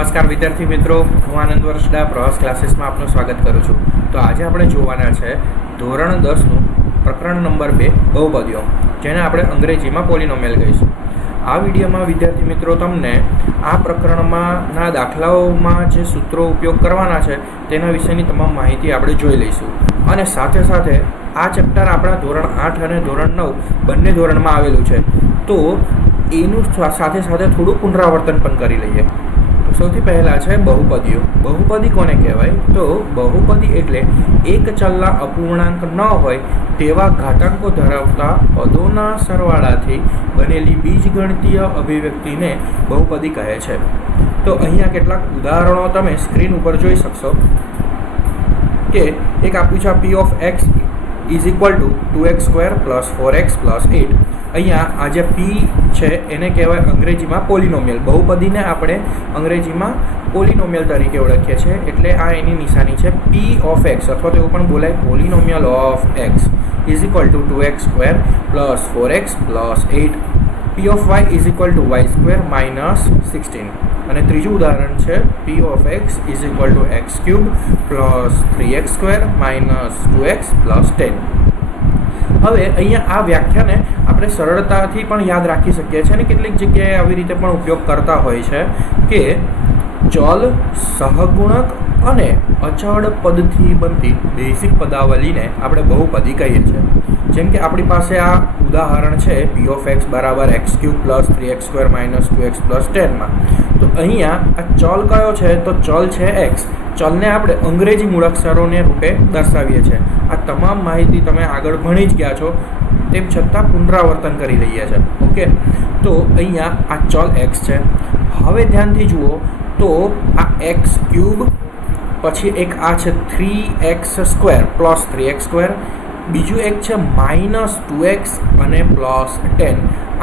નમસ્કાર વિદ્યાર્થી મિત્રો, હું આનંદ વર્ષડા પ્રવાસ ક્લાસીસમાં આપનું સ્વાગત કરું છું. તો આજે આપણે જોવાના છે ધોરણ 10નું પ્રકરણ નંબર 2 બહુપદીઓ, જેને આપણે અંગ્રેજીમાં પોલિનોમિયલ કહીશું. આ વિડીયોમાં વિદ્યાર્થી મિત્રો તમને આ પ્રકરણમાંના દાખલાઓમાં જે સૂત્રો ઉપયોગ કરવાના છે તેના વિશેની તમામ માહિતી આપણે જોઈ લઈશું. અને સાથે સાથે આ ચેપ્ટર આપણા ધોરણ 8 અને ધોરણ 9 બંને ધોરણમાં આવેલું છે, તો એનું સાથે સાથે થોડું પુનરાવર્તન પણ કરી લઈએ. તો સૌથી પહેલાં છે બહુપદીઓ. બહુપદી કોને કહેવાય? તો બહુપદી એટલે એક ચલના અપૂર્ણાંક ન હોય તેવા ઘાતાંકો ધરાવતા પદોના સરવાળાથી બનેલી બીજગણિતીય અભિવ્યક્તિને બહુપદી કહે છે. તો અહીંયા કેટલાક ઉદાહરણો તમે સ્ક્રીન ઉપર જોઈ શકશો કે એક આપ્યું છે p of x is equal to 2x² + 4x + 8. અહીંયા આ જે p છે એને કહેવાય અંગ્રેજીમાં પોલિનોમિયલ. બહુપદીને આપણે અંગ્રેજીમાં પોલિનોમિયલ તરીકે ઓળખીએ છીએ, એટલે આ એની નિશાની છે p ઓફ x, અથવા તો એવું પણ બોલાય પોલિનોમિયલ of x is equal to 2x² + 4x + 8. p of y is equal to y² - 16. અને ત્રીજું ઉદાહરણ છે p of x is equal to x³ + 3x² - 2x + 10. હવે અહીંયા આ વ્યાખ્યાને આપણે સરળતાથી પણ યાદ રાખી શકીએ છીએ અને કેટલીક જગ્યાએ આવી રીતે પણ ઉપયોગ કરતા હોય છે કે ચલ, સહગુણક અને અચળ પદથી બનતી બેઝિક પદાવલીને આપણે બહુપદી કહીએ છીએ. જેમ કે આપણી પાસે આ ઉદાહરણ છે p ઓફ x બરાબર x³ + 3x² - 2x + 10 તો અહીંયા આ ચલ કયો છે? તો ચલ છે x. ચલને આપણે અંગ્રેજી મૂળાક્ષરોને રૂપે દર્શાવીએ છીએ. આ તમામ માહિતી તમે આગળ ભણી જ ગયા છો, તેમ છતાં પુનરાવર્તન કરી લઈએ છીએ. ઓકે, તો અહીંયા આ ચલ x છે. હવે ધ્યાનથી જુઓ તો આ x³ પછી એક આ છે 3x² + 3x², બીજું એક છે -2x અને +10.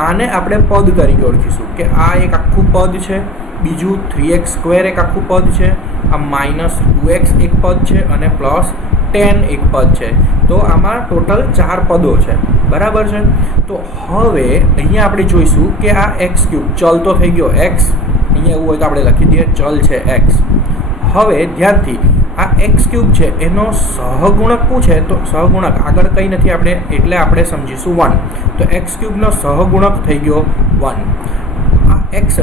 આને આપણે પદ તરીકે ઓળખીશું કે આ એક આખું પદ છે, બીજું 3x² એક આખું પદ છે, આ -2x એક પદ છે અને +10 એક પદ છે. તો આમાં ટોટલ 4 પદો છે, બરાબર છે. તો હવે અહીંયા આપણે જોઈશું કે આ x³ ચલ તો થઈ ગયો x, અહીંયા એવું હોય તો આપણે લખી દઈએ ચલ છે x. હવે ધ્યાનથી આ x³ છે એનો સહગુણક પૂછે તો સહગુણક આગળ કંઈ નથી આપણે, એટલે આપણે સમજીશું 1. તો x³ નો સહગુણક થઈ ગયો 1. આ x²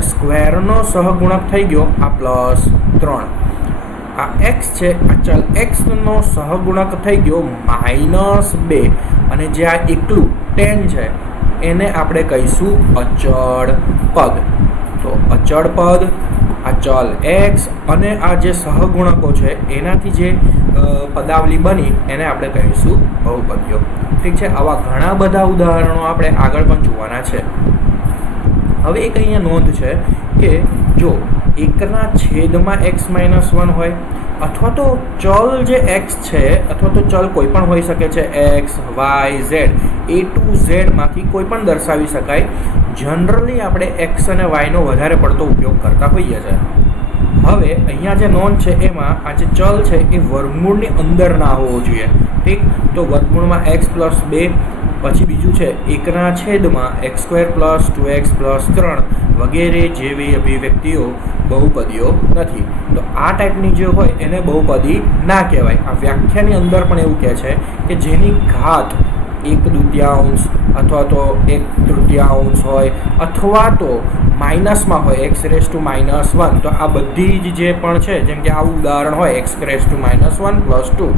નો સહગુણક થઈ ગયો આ +3. આ x છે, આ ચલ x નો સહગુણક થઈ ગયો -2. અને જે આ એકલું 10 છે એને આપણે કહીશું અચળ પદ. તો અચળ પદ, આ ચલ x અને આ જે સહગુણકો છે એનાથી જે પદાવલી બની એને આપણે કહીશું બહુપદીઓ. ઠીક છે, આવા ઘણા બધા ઉદાહરણો આપણે આગળ પણ જોવાના છે. હવે એક અહીંયા નોંધ છે કે જો એકના છેદમાં x - 1 હોય, અથવા તો ચલ જે x છે, અથવા તો ચલ કોઈ પણ હોઈ શકે છે, x, y, z, a to z માંથી કોઈ પણ દર્શાવી શકાય. જનરલી આપણે x અને y નો વધારે પડતો ઉપયોગ કરતા હોઈએ છીએ. હવે અહીંયા જે નોંધ છે એમાં આ જે ચલ છે એ વર્ગમૂળની અંદર ના હોવો જોઈએ. ઠીક, તો વર્ગમૂળમાં x + 2, પછી બીજું છે એકના છેદમાં x² + 2x + 3 વગેરે જેવી અભિવ્યક્તિઓ બહુપદીઓ નથી. તો આ ટાઈપની જે હોય એને બહુપદી ના કહેવાય. આ વ્યાખ્યાની અંદર પણ એવું કહે છે કે જેની ઘાત 1/2 અથવા તો 1/3 હોય, અથવા તો માઇનસમાં હોય x⁻⁻1. તો આ બધી જ જે પણ છે, જેમ કે આવું ઉદાહરણ હોય x⁻1 + 2,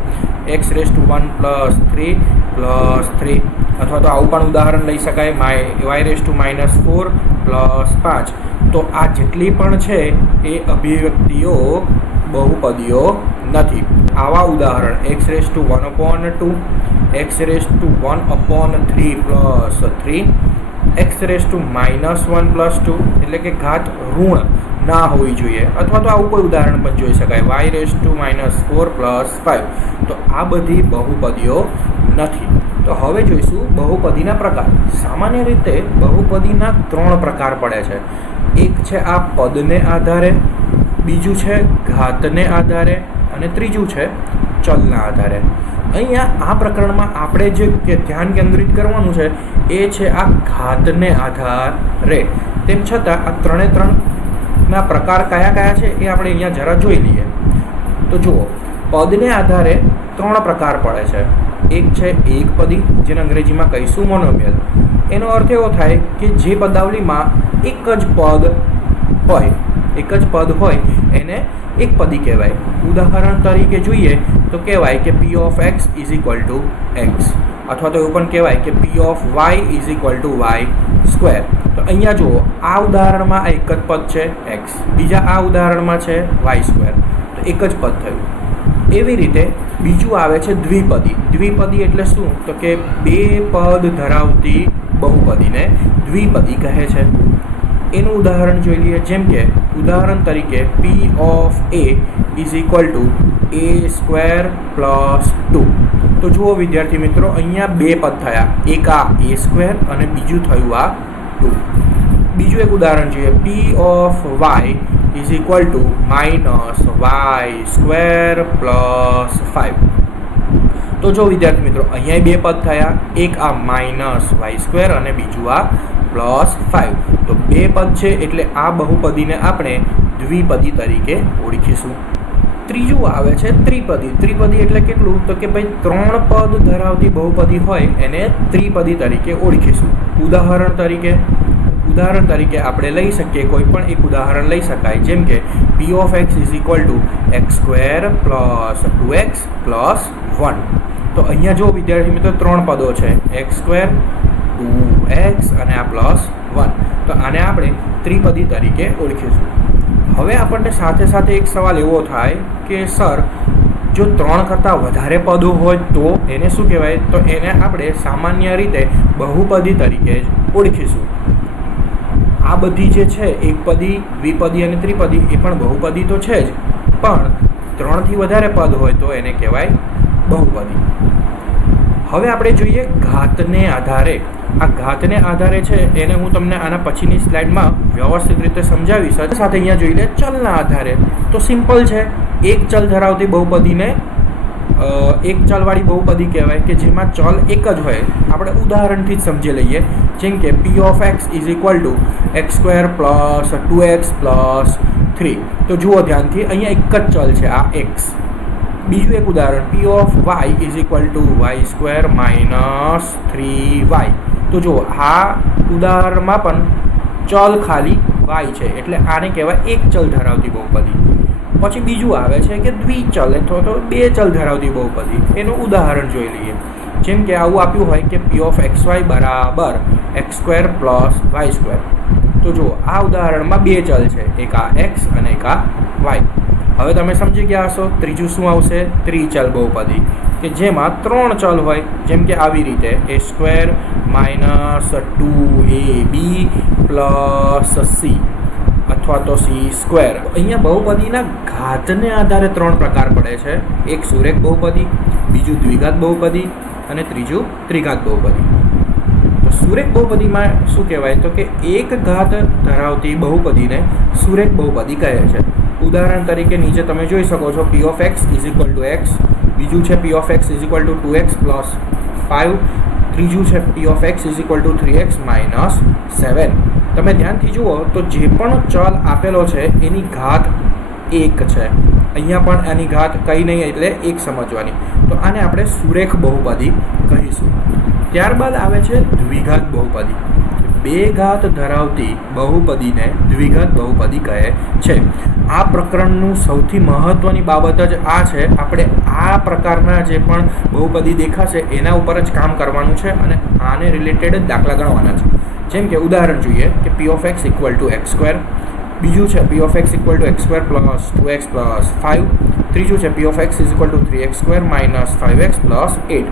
x⁻1 + 3 + 3, અથવા તો આવું પણ ઉદાહરણ લઈ શકાય y⁻4 + 5. તો આ જેટલી પણ છે એ અભિવ્યક્તિઓ બહુપદીઓ નથી. આવા ઉદાહરણ x⁻1/2, x⁻1/3 + 3, x⁻1 + 2, એટલે કે ઘાત ઋણ ના હોવી જોઈએ. અથવા તો આવું કોઈ ઉદાહરણ પણ જોઈ શકાય y⁻4 + 5. તો આ બધી બહુપદીઓ નથી. તો હવે જોઈશું બહુપદીના પ્રકાર. સામાન્ય રીતે બહુપદીના 3 પ્રકાર પડે છે. એક છે આ પદને આધારે, બીજું છે ઘાતને આધારે અને ત્રીજું છે ચલના આધારે. અહીંયા આ પ્રકરણમાં આપણે જે ધ્યાન કેન્દ્રિત કરવાનું છે એ છે આ ઘાતને આધારે. તેમ છતાં આ ત્રણે ત્રણ ના પ્રકાર કયા કયા છે એ આપણે અહીંયા જરા જોઈ લઈએ. તો જુઓ, પદને આધારે 3 પ્રકાર પડે છે. એક છે એકપદી, જેને અંગ્રેજીમાં કહીશું મોનોમિયલ. એનો અર્થ એવો થાય કે જે પદાવલીમાં એક જ પદ હોય એને એકપદી કહેવાય. ઉદાહરણ તરીકે જોઈએ તો કહેવાય કે p of x is equal to x, અથવા તો એવું પણ કહેવાય કે p of y is equal to y square. તો અહીંયા જુઓ, આ ઉદાહરણમાં આ એક જ પદ છે x, બીજા આ ઉદાહરણમાં છે y સ્ક્વેર, તો એક જ પદ થયું. એવી રીતે બીજું આવે છે દ્વિપદી. દ્વિપદી એટલે શું? તો કે 2 પદ ધરાવતી બહુપદીને દ્વિપદી કહે છે. એનું ઉદાહરણ જોઈ લઈએ. જેમ કે ઉદાહરણ તરીકે p of a is equal to a square plus 2. તો જુઓ વિદ્યાર્થી મિત્રો, અહીંયા 2 પદ થયા, એક આ a સ્ક્વેર અને બીજું થયું આ 2. બીજું એક ઉદાહરણ જોઈએ, p of y is equal to minus y square plus 5. તો જો વિદ્યાર્થી મિત્રો, અહીંયા 2 પદ થયા, એક આ માઇનસ y સ્ક્વેર અને બીજું આ પ્લસ 5. તો 2 પદ છે એટલે આ બહુપદીને આપણે દ્વિપદી તરીકે ઓળખીશું. ત્રીજું આવે છે ત્રિપદી. ત્રિપદી એટલે કેટલું? તો કે ભાઈ 3 પદ ધરાવતી બહુપદી હોય એને ત્રિપદી તરીકે ઓળખીશું. ઉદાહરણ તરીકે આપણે લઈ શકીએ, કોઈ પણ એક ઉદાહરણ લઈ શકાય. જેમ કે p of x is equal to x square plus 2x plus 1. તો અહીંયા જો વિદ્યાર્થી મિત્રો 3 પદો છે, x સ્ક્વેર, 2x અને આ પ્લસ 1. તો આને આપણે ત્રિપદી તરીકે ઓળખીશું. હવે આપણને સાથે સાથે એક સવાલ એવો થાય કે સર, જો 3 કરતાં વધારે પદો હોય તો એને શું કહેવાય? તો એને આપણે સામાન્ય રીતે બહુપદી તરીકે જ ઓળખીશું. આ બધી જે છે, એકપદી, દ્વિપદી અને ત્રિપદી, એ પણ બહુપદી તો છે જ, પણ 3થી વધારે પદ હોય તો એને કહેવાય બહુપદી. હવે આપણે જોઈએ ઘાતને આધારે. આ ઘાતને આધારે છે એને હું તમને આના પછીની સ્લાઇડમાં વ્યવસ્થિત રીતે સમજાવીશ. સાથે અહીંયા જોઈ લે ચલના આધારે. તો સિમ્પલ છે, એક ચલ ધરાવતી બહુપદીને એક ચલવાળી બહુપદી કહેવાય કે જેમાં ચલ એક જ હોય. આપણે ઉદાહરણથી જ સમજી લઈએ. જેમ કે p of x is equal to x square plus 2x plus 3. તો જુઓ ધ્યાનથી, અહીંયા એક જ ચલ છે આ x. બીજું એક ઉદાહરણ, p of y is equal to y square minus 3y. તો જુઓ, આ ઉદાહરણમાં પણ ચલ ખાલી y છે એટલે આને કહેવાય એક ચલ ધરાવતી બહુપદી. પછી બીજું આવે છે કે દ્વિચલ અથવા તો 2 ચલ ધરાવતી બહુપદી. એનું ઉદાહરણ જોઈ લઈએ. જેમ કે આવું આપ્યું હોય કે p of xy બરાબર x square plus y square. તો જુઓ, આ ઉદાહરણમાં 2 ચલ છે, એક આ x અને એક આ y. હવે તમે સમજી ગયા હશો. ત્રીજું શું આવશે? ત્રિચલ બહુપદી, કે જેમાં 3 ચલ હોય. જેમ કે આવી રીતે a square minus 2ab plus c અથવા તો c સ્ક્વેર. અહીંયા બહુપદીના ઘાતને આધારે 3 પ્રકાર પડે છે. એક સુરેખ બહુપદી, બીજું દ્વિઘાત બહુપદી અને ત્રીજું ત્રિઘાત બહુપદી. તો સુરેખ બહુપદીમાં શું કહેવાય? તો કે એક ઘાત ધરાવતી બહુપદીને સુરેખ બહુપદી કહે છે. ઉદાહરણ તરીકે નીચે તમે જોઈ શકો છો, p of x is equal to x, બીજું છે p of x is equal to 2x plus 5, ત્રીજું છે p of x is equal to 3x minus 7. તમે ધ્યાનથી જુઓ તો જે પણ ચલ આપેલો છે એની ઘાત 1 છે. અહીંયા પણ આની ઘાત કંઈ નહીં એટલે 1 સમજવાની. તો આને આપણે સુરેખ બહુપદી કહીશું. ત્યારબાદ આવે છે દ્વિઘાત બહુપદી. 2 ઘાત ધરાવતી બહુપદીને દ્વિઘાત બહુપદી કહે છે. આ પ્રકરણનું સૌથી મહત્વની બાબત જ આ છે. આપણે આ પ્રકારના જે પણ બહુપદી દેખાશે એના ઉપર જ કામ કરવાનું છે અને આને રિલેટેડ જ દાખલા ગણવાના છે. જેમ કે ઉદાહરણ જોઈએ કે p of x equal to x square, બીજું છે p of x equal to x square plus 2x plus 5, ત્રીજું છે p of x is equal to 3x square minus 5x plus 8.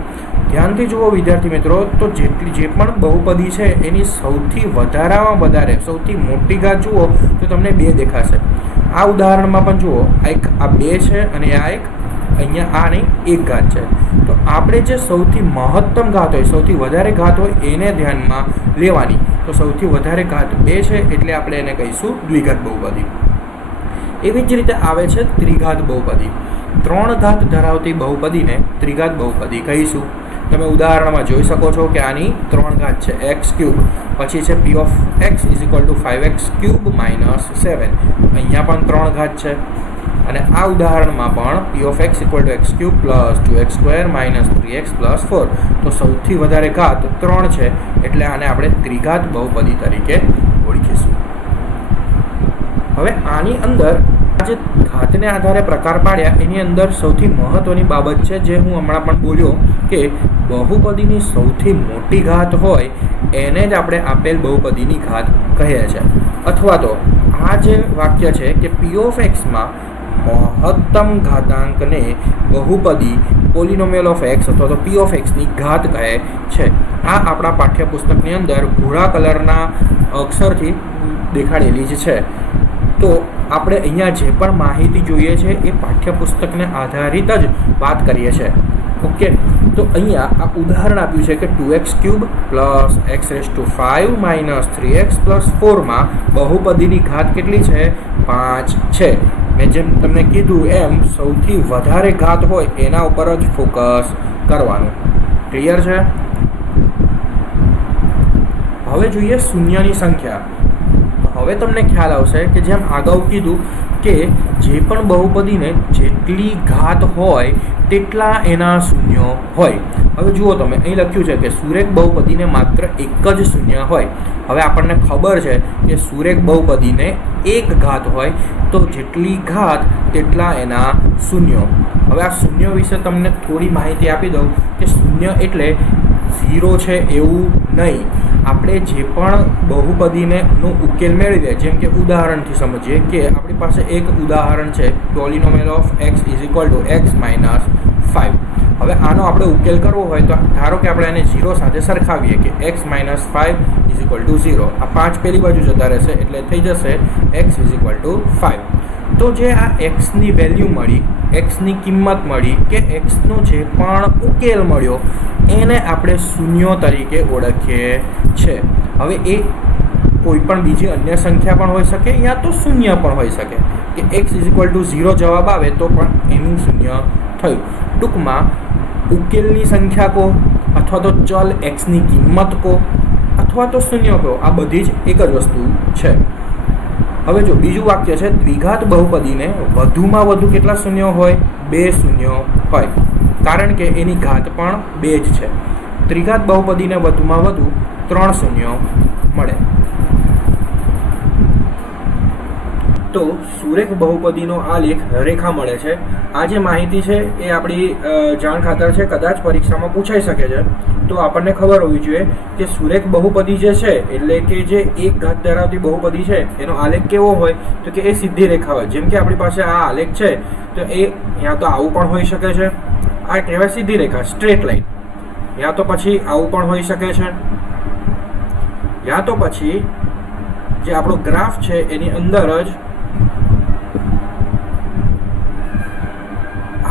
ધ્યાનથી જુઓ વિદ્યાર્થી મિત્રો, તો જે પણ બહુપદી છે એની સૌથી વધારામાં વધારે સૌથી મોટી ઘાત જુઓ તો તમને 2 દેખાશે. આ ઉદાહરણમાં પણ જુઓ, આ 2 છે અને આ એક અહીંયા આની 1 ઘાત છે. તો આપણે જે સૌથી મહત્તમ ઘાત હોય, સૌથી વધારે ઘાત હોય એને ધ્યાનમાં લેવાની. તો સૌથી વધારે ઘાત 2 છે એટલે આપણે એને કહીશું દ્વિઘાત બહુપદી. એવી જ રીતે આવે છે ત્રિઘાત બહુપદી. 3 ઘાત ધરાવતી બહુપદીને ત્રિઘાત બહુપદી કહીશું. તમે ઉદાહરણમાં જોઈ શકો છો કે આની 3 ઘાત છે x³ પછી છે p of x is equal to 5x³ minus 7 અહીંયા પણ 3 ઘાત છે અને આ ઉદાહરણમાં પણ p of x equal to x³ plus 2x² minus 3x plus 4 તો સૌથી વધારે ઘાત 3 છે એટલે આને આપણે ત્રિઘાત બહુપદી તરીકે ઓળખીશું. હવે આની અંદર જે ઘાતને આધારે પ્રકાર પાડ્યા એની અંદર સૌથી મહત્વની બાબત છે જે હું હમણાં પણ બોલ્યો કે બહુપદીની સૌથી મોટી ઘાત હોય એને જ આપણે આપેલ બહુપદીની ઘાત કહીએ છીએ. અથવા તો આ જે વાક્ય છે કે p ઓફ x માં મહત્તમ ઘાતાંકને બહુપદી પોલિનોમિયલ ઓફ x અથવા તો p ઓફ x ની ઘાત કહે છે. આ આપણા પાઠ્યપુસ્તકની અંદર ભૂરા કલરના અક્ષરથી દેખાડેલી જ છે. તો આપણે અહીંયા જે પણ માહિતી જોઈએ છે એ પાઠ્યપુસ્તકને આધારિત જ વાત કરીએ છીએ. ઓકે, તો અહીંયા આ ઉદાહરણ આપ્યું છે કે 2x³ plus x⁵ minus 3x plus 4માં બહુપદીની ઘાત કેટલી છે? 5 છે. મેં જેમ તમને કીધું એમ સૌથી વધારે ઘાત હોય એના ઉપર જ ફોકસ કરવાનું. ક્લિયર છે? હવે જોઈએ શૂન્યની સંખ્યા. હવે તમને ખ્યાલ આવશે કે જેમ અગાઉ કીધું કે જે પણ બહુપદીને જેટલી ઘાત હોય તેટલા એના શૂન્ય હોય. હવે જુઓ તમે અહીં લખ્યું છે કે સુરેખ બહુપદીને માત્ર એક જ શૂન્ય હોય. હવે આપણને ખબર છે કે સુરેખ બહુપદીને એક ઘાત હોય તો જેટલી ઘાત તેટલા એના શૂન્ય. હવે આ શૂન્ય વિશે તમને થોડી માહિતી આપી દઉં કે શૂન્ય એટલે 0 છે એવું નહીં. આપણે જે પણ બહુપદીને નો ઉકેલ મેળવીએ જેમ કે ઉદાહરણથી સમજીએ કે આપણી પાસે એક ઉદાહરણ છે પોલિનોમિયલ of x is equal to x minus 5. હવે આનો આપણે ઉકેલ કરવો હોય તો ધારો કે આપણે એને 0 સાથે સરખાવીએ કે x minus 5 is equal to 0. આ 5 પેલી બાજુ જતા રહેશે એટલે થઈ જશે x ઇઝ ઇક્વલ ટુ 5. તો જે આ xની વેલ્યુ મળી, xની કિંમત મળી કે xનો જે પણ ઉકેલ મળ્યો એને આપણે શૂન્ય તરીકે ઓળખીએ છે. હવે એ કોઈ પણ બીજી અન્ય સંખ્યા પણ હોઈ શકે યા તો શૂન્ય પણ હોઈ શકે કે x ઇઝ ઇક્વલ ટુ 0 જવાબ આવે તો પણ એનું શૂન્ય થયું. ટૂંકમાં ઉકેલની સંખ્યા કહો અથવા તો ચલ xની કિંમત કહો અથવા તો શૂન્ય કહો, આ બધી જ એક જ વસ્તુ છે. હવે જો બીજું વાક્ય છે દ્વિઘાત બહુપદીને વધુમાં વધુ કેટલા શૂન્ય હોય? 2 શૂન્ય હોય કારણ કે એની ઘાત પણ 2 જ છે. ત્રિઘાત બહુપદીને વધુમાં વધુ 3 શૂન્ય મળે. તો સુરેખ બહુપદીનો આલેખ રેખા મળે છે. આ જે માહિતી છે એ આપણી જાણ ખાતર છે, કદાચ પરીક્ષામાં પૂછાઈ શકે છે. તો આપણને ખબર હોવી જોઈએ કે સુરેખ બહુપદી જે છે એટલે કે જે એક ઘાત ધરાવતી બહુપદી છે એનો આલેખ કેવો હોય તો કે એ સીધી રેખા હોય. જેમ કે આપણી પાસે આ આલેખ છે તો એ યા તો આવું પણ હોઈ શકે છે, આ કહેવાય સીધી રેખા સ્ટ્રેટ લાઈન, યા તો પછી આવું પણ હોઈ શકે છે, યા તો પછી જે આપણો ગ્રાફ છે એની અંદર જ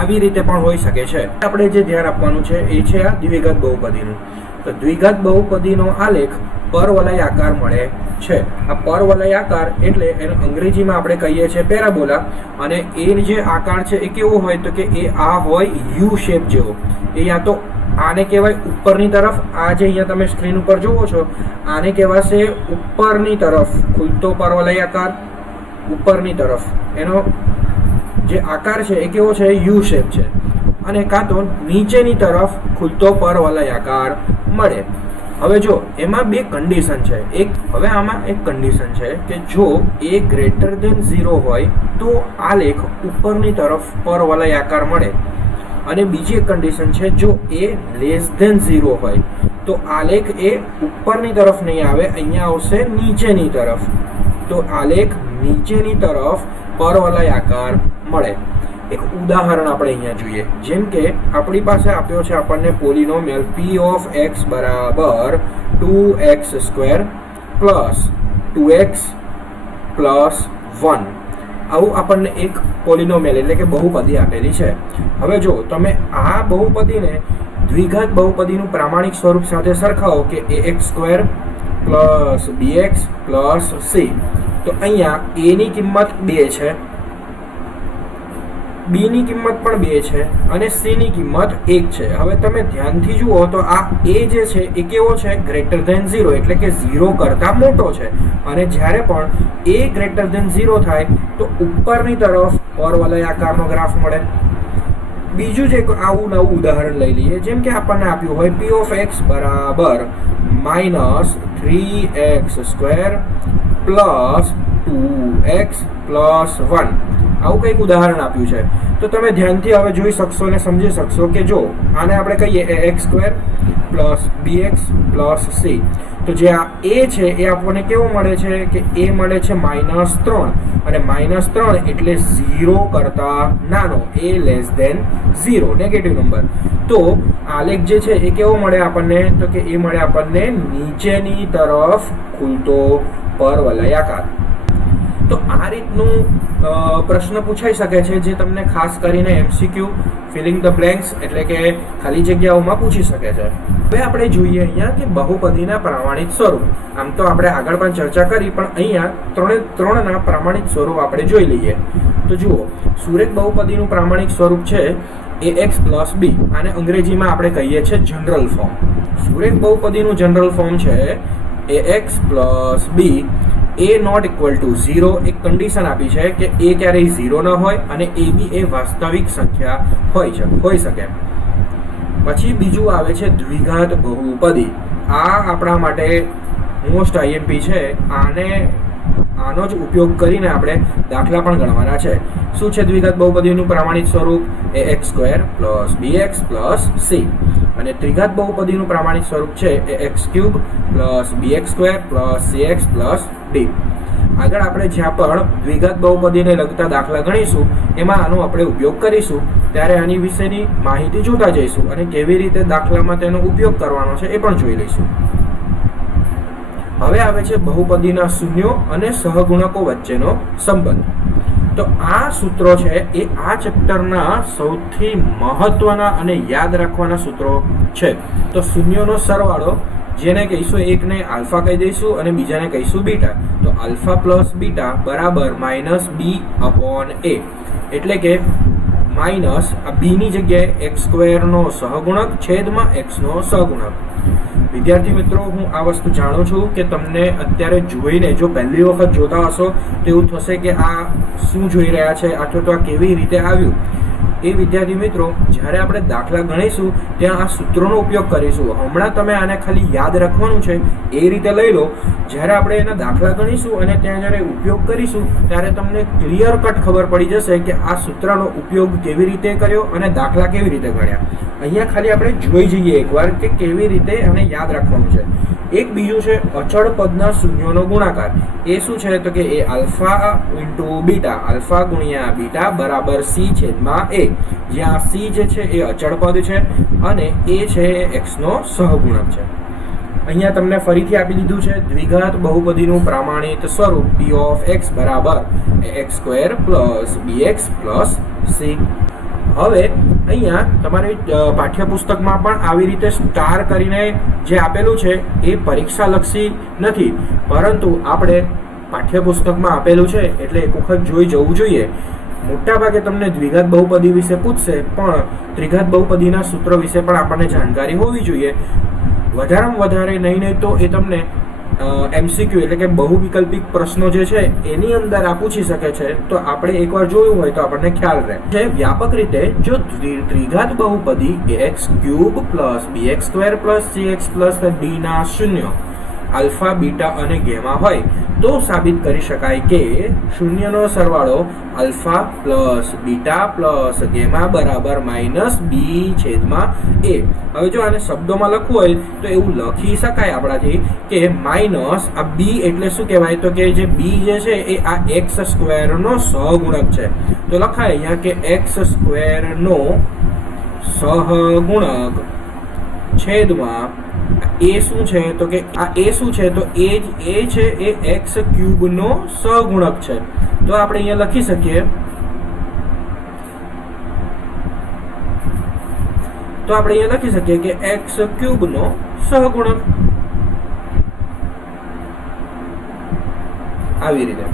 આવી રીતે પણ હોઈ શકે છે. આપણે જે ધ્યાન આપવાનું છે એ છે આ દ્વિઘાત બહુપદીનું. તો દ્વિઘાત બહુપદીનો આલેખ પરવલય આકાર મળે છે. આ પરવલય આકાર એટલે એને અંગ્રેજીમાં આપણે કહીએ છીએ પેરાબોલા. અને એ જે આકાર છે એ કેવો હોય તો કે એ આ હોય યુ શેપ જેવો. એ યા તો આને કહેવાય ઉપરની તરફ, આ જે અહીંયા તમે સ્ક્રીન ઉપર જોવો છો આને કહેવાશે ઉપરની તરફ ખુલતો પરવલય આકાર. ઉપરની તરફ એનો જે આકાર છે એ કેવો છે? યુ શેપ છે. અને કાં તો નીચેની તરફ ખુલતો પરવલય આકાર મળે. હવે જો એમાં બે કન્ડિશન છે. હવે આમાં એક કન્ડિશન છે કે જો એ ગ્રેટર ધેન 0 હોય તો આલેખ ઉપરની તરફ પરવલય આકાર મળે. અને બીજી એક કન્ડિશન છે જો એ લેસ ધેન 0 હોય તો આલેખ એ ઉપરની તરફ નહીં આવે, અહીંયા આવશે નીચેની તરફ. તો આલેખ નીચેની તરફ પરવલય આકાર મળે. એક ઉદાહરણ આપણે અહીંયા જોઈએ. જેમ કે આપણી પાસે આપ્યો છે આપણને પોલિનોમિયલ p ઓફ x બરાબર 2x² પ્લસ 2x પ્લસ 1. આવું આપણને એક પોલિનોમિયલ એટલે કે બહુપદી આપેલી છે. હવે જો તમે આ બહુપદીને દ્વિઘાત બહુપદીનું પ્રામાણિક સ્વરૂપ સાથે સરખાવો કે ax² plus bx plus c. તો અહીંયા a ની કિંમત 2 છે બી ની કિંમત પણ 2 છે અને સી ની કિંમત 1 છે. હવે તમે ધ્યાનથી જુઓ તો આ એ જે છે એ કેવો છે? ગ્રેટર ધેન 0, એટલે કે 0 કરતાં મોટો છે. અને જ્યારે પણ એ ગ્રેટર ધેન 0 થાય તો ઉપરની તરફ પરવલયાકારનો ગ્રાફ મળે. બીજું જ એક આવું નવું ઉદાહરણ લઈ લઈએ. જેમ કે આપણને આપ્યું હોય p ઓફ x બરાબર -3x² પ્લસ 2x પ્લસ 1, આવું કંઈક ઉદાહરણ આપ્યું છે. તો તમે ધ્યાનથી હવે જોઈ શકશો અને સમજી શકશો કે જો આને આપણે કહીએ ax² plus bx plus c, તો જે આ a છે એ આપણને કેવો મળે છે કે એ મળે છે -3, અને -3 એટલે 0 કરતાં નાનો, a less than 0, negative number. તો આલેખ જે છે એ કેવો મળે આપણને? તો કે એ મળે આપણને નીચેની તરફ ખુલતો પરવલયાકાર. તો આ રીતનું પ્રશ્ન પૂછાઈ શકે છે, જે તમને ખાસ કરીને MCQ ફિલિંગ ધ બ્લેન્ક્સ એટલે કે ખાલી જગ્યાઓમાં પૂછી શકે છે. હવે આપણે જોઈએ અહીંયા કે બહુપદીના પ્રામાણિક સ્વરૂપ. આમ તો આપણે આગળ પણ ચર્ચા કરી, પણ અહીંયા ત્રણના પ્રામાણિક સ્વરૂપ આપણે જોઈ લઈએ. તો જુઓ, સુરેખ બહુપદીનું પ્રામાણિક સ્વરૂપ છે ax પ્લસ b. આને અંગ્રેજીમાં આપણે કહીએ છીએ જનરલ ફોર્મ. સુરેખ બહુપદીનું જનરલ ફોર્મ છે ax plus b a not equal to 0. એક કન્ડિશન આપી છે કે a ક્યારેય 0 ન હોય અને a b એ વાસ્તવિક સંખ્યા હોઈ શકે. પછી બીજું આવે છે દ્વિઘાત બહુપદી. આ આપણા માટે મોસ્ટ IMP છે. આનો જ ઉપયોગ કરીને આપણે દાખલા પણ ગણવાના છે. શું છે દ્વિઘાત બહુપદીનું પ્રામાણિક સ્વરૂપ? ax² plus bx plus c. અને ત્રિઘાત બહુપદીનું પ્રામાણિક સ્વરૂપ છે ax³ plus bx² plus cx plus d. આગળ આપણે જ્યાં પણ દ્વિઘાત બહુપદીને લગતા દાખલા ગણીશું એમાં આનો આપણે ઉપયોગ કરીશું, ત્યારે આની વિશેની માહિતી જોતા જઈશું અને કેવી રીતે દાખલામાં તેનો ઉપયોગ કરવાનો છે એ પણ જોઈ લઈશું. હવે આવે છે બહુપદીના શૂન્યો અને સહગુણકો વચ્ચેનો સંબંધ. તો આ સૂત્રો છે એ આ ચેપ્ટરના સૌથી મહત્વના અને યાદ રાખવાના સૂત્રો છે. તો શૂન્યોનો સરવાળો, જેને કહીશું એકને આલ્ફા કહી દઈશું અને બીજાને કહીશું બીટા. તો આલ્ફા પ્લસ બીટા બરાબર -b/a, એટલે કે માઇનસ આ b ની જગ્યાએ x² નો સહગુણક છેદમાં x નો સહગુણક. વિદ્યાર્થી મિત્રો, હું આ વસ્તુ જાણું છું કે તમને અત્યારે જોઈને, જો પહેલી વખત જોતા હશો તો એવું થશે કે આ શું જોઈ રહ્યા છે અથવા તો આ કેવી રીતે આવ્યું. એ વિદ્યાર્થી મિત્રો, જ્યારે આપણે દાખલા ગણીશું ત્યાં આ સૂત્રોનો ઉપયોગ કરીશું. હમણાં તમે આને ખાલી યાદ રાખવાનું છે એ રીતે લઈ લો. જ્યારે આપણે એના દાખલા ગણીશું અને ત્યાં જ્યારે ઉપયોગ કરીશું ત્યારે તમને ક્લિયર કટ ખબર પડી જશે કે આ સૂત્રનો ઉપયોગ કેવી રીતે કર્યો અને દાખલા કેવી રીતે ગણ્યા. અહીંયા ખાલી આપણે જોઈ જઈએ એકવાર કે કેવી રીતે આને યાદ રાખવાનું છે. એક બીજું છે અચળ પદના શૂન્યોનો ગુણાકાર. એ શું છે? તો કે એ આલ્ફા ઇન્ટુ બીટા, આલ્ફા ગુણ્યા બીટા બરાબર c છેદમાં a, જ્યાં c જે છે એ અચળ પદ છે અને a છે એ x નો સહગુણક છે. અહીંયા તમને ફરીથી આપી દીધું છે દ્વિઘાત બહુપદીનું પ્રામાણિક સ્વરૂપ p ઓફ x બરાબર ax² plus bx plus c. હવે અહીંયા તમારી પાઠ્યપુસ્તકમાં પણ આવી રીતે સ્ટાર કરીને જે આપેલું છે એ પરીક્ષાલક્ષી નથી, પરંતુ આપણે પાઠ્યપુસ્તકમાં આપેલું છે એટલે એક વખત જોઈ જવું જોઈએ. મોટા ભાગે તમને દ્વિઘાત બહુપદી વિશે પૂછશે, પણ ત્રિઘાત બહુપદીના સૂત્રો વિશે પણ આપણને જાણકારી હોવી જોઈએ. વધારેમાં વધારે નહીં તો એ તમને MCQ એટલે કે બહુવિકલ્પિક પ્રશ્નો જે છે એની અંદર આ પૂછી શકે છે. તો આપણે એકવાર જોયું હોય તો આપણને ખ્યાલ રહે છે. વ્યાપક રીતે જો ત્રિઘાત બહુપદી ax³ plus bx² plus cx plus d ના શૂન્યો આલ્ફા, બીટા અને ગેમા હોય તો સાબિત કરી શકાય કે શૂન્યનો સરવાળો alpha plus beta plus gamma બરાબર -b/a. હવે જો આને શબ્દોમાં લખવું હોય તો એવું લખી શકાય આપણાથી કે માઇનસ આ b એટલે શું કહેવાય? તો કે જે b જે છે એ આ x² નો સહગુણક છે. તો લખાય અહીંયા કે x² નો સહગુણક છેદમાં એ શું છે? તો કે આ એ શું છે? તો એ છે એ x³ નો સહગુણક છે. તો આપણે અહીંયા લખી શકીએ, કે x³ નો સહગુણક. આવી રીતે.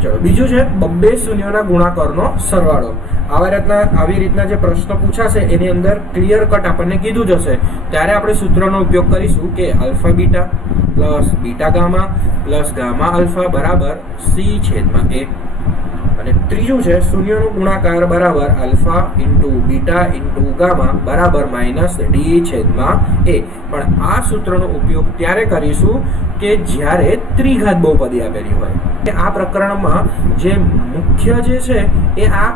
ચલો, બીજું છે બબ્બે શૂન્યોના ગુણાકારનો સરવાળો. આવી રીતના જે પ્રશ્ન પૂછાશે એની અંદર ક્લિયર કટ આપણને કીધું જ હશે, ત્યારે આપણે સૂત્રનો ઉપયોગ કરીશું કે alpha beta plus beta gamma plus gamma alpha બરાબર C/A. અને ત્રીજું છે શૂન્યનો ગુણાકાર બરાબર alpha into beta into gamma બરાબર -D/A. પણ આ સૂત્રનો ઉપયોગ ત્યારે કરીશું કે જ્યારે ત્રિઘાત બહુપદી આપેલી હોય. આ પ્રકરણમાં જે મુખ્ય જે છે એ આ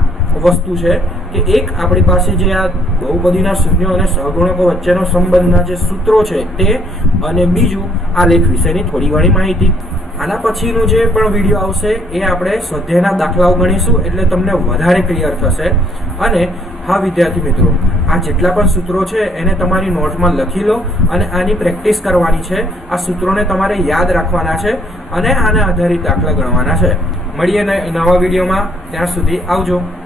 વસ્તુ છે કે એક આપણી પાસે જે આ બહુપદીના શૂન્યો અને સહગુણકો વચ્ચેનો સંબંધના જે સૂત્રો છે તે, અને બીજું આ લેખ વિશેની થોડી ઘણી માહિતી. આના પછીનો જે પણ વિડીયો આવશે એ આપણે સ્વાધ્યાયના દાખલાઓ ગણીશું, એટલે તમને વધારે ક્લિયર થશે. અને હા વિદ્યાર્થી મિત્રો, આ જેટલા પણ સૂત્રો છે એને તમારી નોટમાં લખી લો અને આની પ્રેક્ટિસ કરવાની છે. આ સૂત્રોને તમારે યાદ રાખવાના છે અને આના આધારિત દાખલા ગણવાના છે. મળીએ નવા વિડીયોમાં, ત્યાં સુધી આવજો.